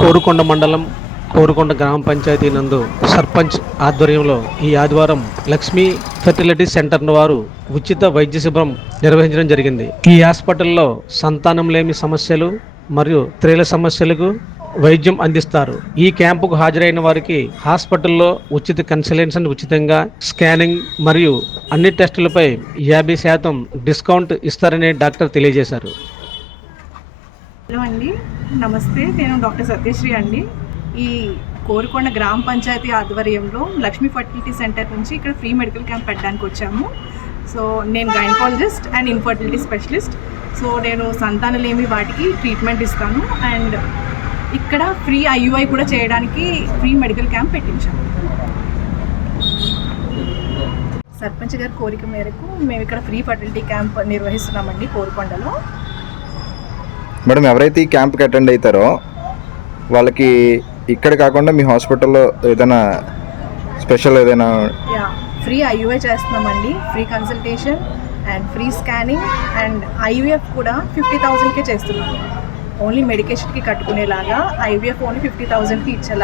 కోరుకొండ మండలం కోరుకొండ గ్రామ పంచాయతీ నందు సర్పంచ్ ఆధ్వర్యంలో ఈ ఆదివారం లక్ష్మీ ఫెర్టిలిటీ సెంటర్ వారు ఉచిత వైద్య శిబిరం నిర్వహించడం జరిగింది. ఈ హాస్పిటల్లో సంతానం లేని సమస్యలు మరియు స్త్రీల సమస్యలకు వైద్యం అందిస్తారు. ఈ క్యాంపుకు హాజరైన వారికి హాస్పిటల్లో ఉచిత కన్సల్టేషన్ ఉచితంగా స్కానింగ్ మరియు అన్ని టెస్టులపై యాభై శాతం డిస్కౌంట్ ఇస్తారని డాక్టర్ తెలియజేశారు. హలో అండి. నమస్తే నేను డాక్టర్ సత్యశ్రీ అండి. ఈ కోరుకొండ గ్రామ పంచాయతీ ఆధ్వర్యంలో లక్ష్మీ ఫర్టిలిటీ సెంటర్ నుంచి ఇక్కడ ఫ్రీ మెడికల్ క్యాంప్ పెట్టడానికి వచ్చాము. సో నేను gynaecologist and infertility specialist. So నేను సంతానలేమి వాటికి ట్రీట్మెంట్ ఇస్తాను. అండ్ ఇక్కడ ఫ్రీ ఐయుఐ కూడా చేయడానికి ఫ్రీ మెడికల్ క్యాంప్ పెట్టించాము సర్పంచ్ గారి కోరిక మేరకు మేము ఇక్కడ ఫ్రీ ఫర్టిలిటీ క్యాంప్ నిర్వహిస్తున్నామండి కోరుకొండలో. మేడం ఎవరైతే ఈ క్యాంప్కి అటెండ్ అవుతారో వాళ్ళకి ఇక్కడ కాకుండా మీ హాస్పిటల్లో ఏదైనా స్పెషల్ ఏదైనా ఫ్రీ ఐయుఏ చేస్తున్నామండి. Free consultation and free scanning and IVF కూడా ఫిఫ్టీ థౌజండ్కే చేస్తున్నాము. ఓన్లీ మెడికేషన్కి కట్టుకునేలాగా ఐవీఎఫ్ ఓన్లీ ఫిఫ్టీ థౌజండ్కి ఇచ్చేలాగా.